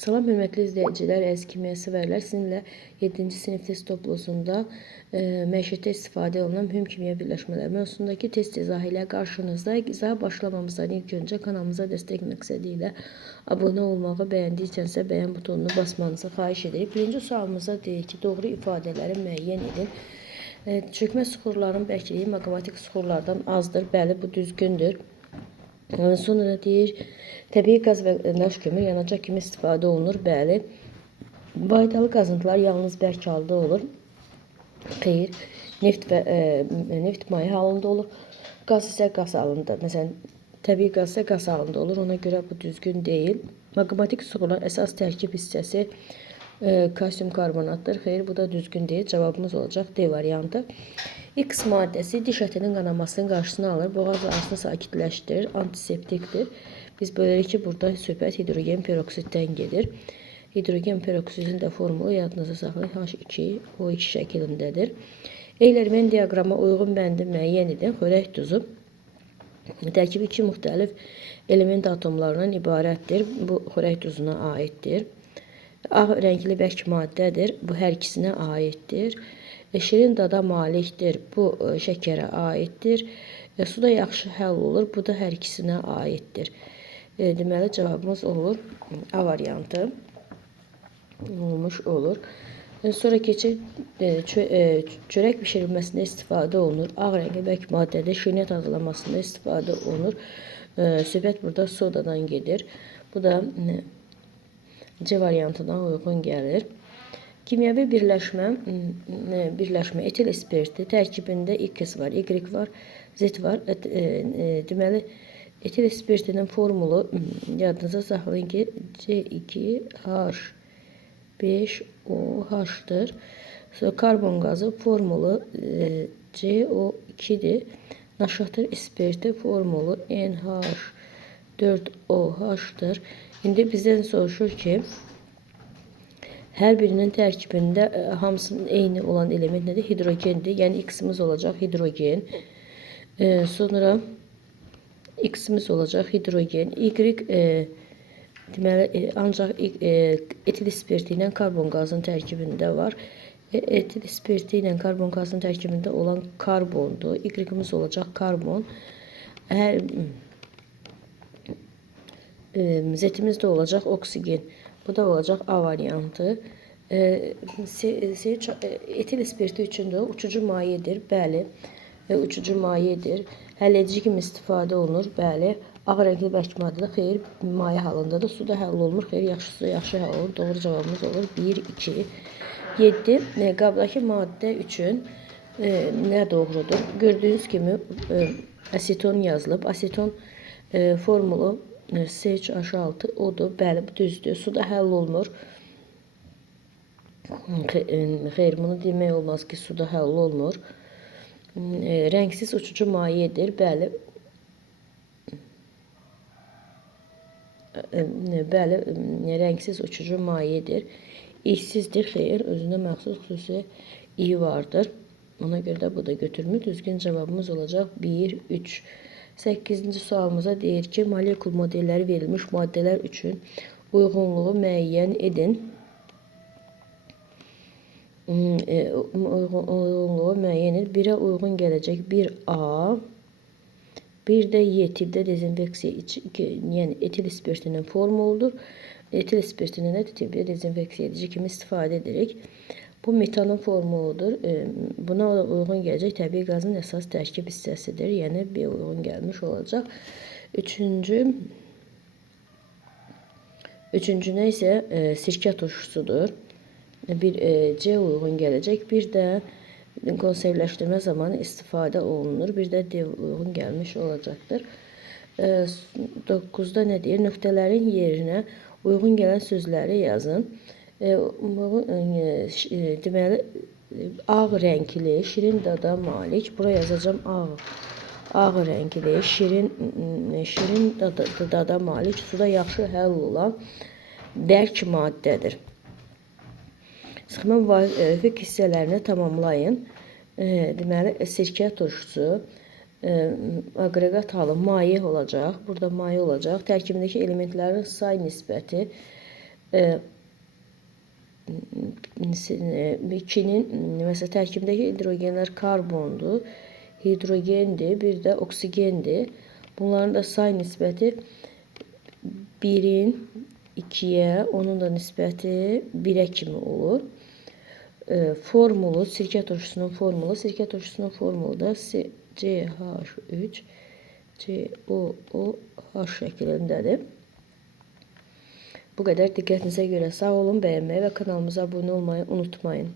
Salam hörmətli izləyicilər, əziz kimya sevərlər. Sizinlə 7-ci sinif test topluluğunda məişətdə istifadə olunan mühüm kimya birləşmələri mövzusundakı test izahı ilə qarşınızda. İzaha başlamamızdan ilk öncə kanalımıza dəstək məqsədi ilə abunə olmağı, bəyəndiysənsə bəyən butonunu basmanızı xahiş edirik. Birinci sualımızda deyir ki, doğru ifadələri müəyyən edin. Çökmə suxurların bərkliyi maqmatik suxurlardan azdır. Bəli, bu düzgündür. Sonra deyir, təbii qaz və daş kömür yanacaq kimi istifadə olunur. Bəli, faydalı qazıntılar yalnız bərk halda olur. Xeyr, neft maye halında olur. Qaz isə qaz halında. Məsələn, təbii qaz isə qaz halında olur. Ona görə bu düzgün deyil. Maqmatik suxurlar əsas tərkib hissəsi kalsium karbonatdır. Xeyr, bu da düzgün deyil. Cavabımız olacaq D variantı. X maddəsi diş ətinin qanamasının qarşısını alır, boğaz ağrısını sakitləşdirir, antiseptikdir. Biz bölürük ki, burada söhbət hidrogen peroksiddən gedir. Hidrogen peroksidin də formulu yadınızda saxlayın, H2O2 şəklindədir. Eylermen diaqrama uyğun bəndi müəyyən edin. Xörək duzu tərkibi iki müxtəlif element atomlarından ibarətdir. Bu xörək duzuna aiddir. Ağ rəngli bərk maddədir. Bu hər ikisinə aiddir. Şirin dada malikdir. Bu şəkərə aiddir. Suda yaxşı həll olur. Bu da hər ikisinə aiddir. Deməli, cavabımız olur A variantı olmuş olur. Sonra keçir, çörək bişirilməsində istifadə olunur. Ağ rəngli bərk maddədə şirniyyat hazırlamasında istifadə olunur. Söhbət burada sodadan gedir. Bu da C variantına uyğun gəlir. Kimyəvi birləşmə etil spirti tərkibində X var, Y var, Z var. Deməli, etil spirtinin formulu yadınıza saxlayın ki, C2H5OH-dır. Sonra karbon qazı formulu CO2-dir. Naşatır spirti formulu NH4OH-dır. İndi bizdən soruşur ki, hər birinin tərkibində hamısının eyni olan element nədir? Hidrogendir. Yəni X-imiz olacaq hidrogen. Sonra X-imiz olacaq hidrogen. Y deməli ancaq etil spirti ilə karbon qazının tərkibində var. Etil spirti ilə karbon qazının tərkibində olan karbondur. Y-imiz olacaq karbon. Z-imiz də olacaq oksigen. Bu da olacaq A variantı. Etil spirti üçün də uçucu mayedir. Bəli, uçucu mayedir. Həlledici kimi istifadə olunur. Bəli, ağ rəngli bərk maddədə xeyr, maye halındadır. Suda həll olunur. Xeyr, yaxşı həll olur. Doğru cavabımız olur 1, 2, 7. Qabdakı maddə üçün nə doğrudur? Gördüyünüz kimi aseton yazılıb. Aseton formulu CH6 odur. Bəli, bu düzdür. Suda həll olunur. Xeyr, bunu demək olmaz ki, suda həll olunur. Rəngsiz uçucu mayedir. Bəli. Bəli, rəngsiz uçucu mayedir. İşsizdir. Xeyr, özünə məxsus xüsusi iyi vardır. Ona görə də bu da götürmür. Düzgün cavabımız olacaq 1, 3. 8-ci sualımıza deyir ki, molekul modelləri verilmiş maddələr üçün uyğunluğu müəyyən edin. Uyğunluğu müəyyən edin. 1-ə uyğun gələcək 1A, bir də Y tipdə dezinfeksiya, yəni etil spirtinin formuludur. Etil spirtinin də tipdə dezinfeksiya edici kimi istifadə edirik. Bu metanın formuludur. Buna uyğun gələcək təbii qazın əsas tərkib hissəsidir. Yəni B uyğun gəlmiş olacaq. Üçüncünə isə sirkə turşusudur. Bir C uyğun gələcək. Bir də konservləşdirmə zamanı istifadə olunur. Bir də D uyğun gəlmiş olacaqdır. 9-da nə deyir? Nöqtələrin yerinə uyğun gələn sözləri yazın. Deməli, ağ rəngli, şirin dada malik. Buraya yazacağım ağ rəngli, şirin dada malik, suda yaxşı həll olan bərk maddədir. Sıxma müvafiq hissələrini tamamlayın. Deməli, sirkə turşusu, aqreqat halı maye olacaq. Burada maye olacaq. Tərkibindəki elementlərin say nisbəti E, 2'nin mesela tərkibindəki hidrogenlər karbondur, hidrogendir, bir də oksigendir. Bunların da say nisbəti 1-in 2-yə, onun da nisbəti 1-ə kimi olur. Formulu, sirkə turşusunun formulu da CH3 COOH şəklindədir. Bu qədər diqqətinizə görə sağ olun, bəyənməyi və kanalımıza abunə olmayı unutmayın.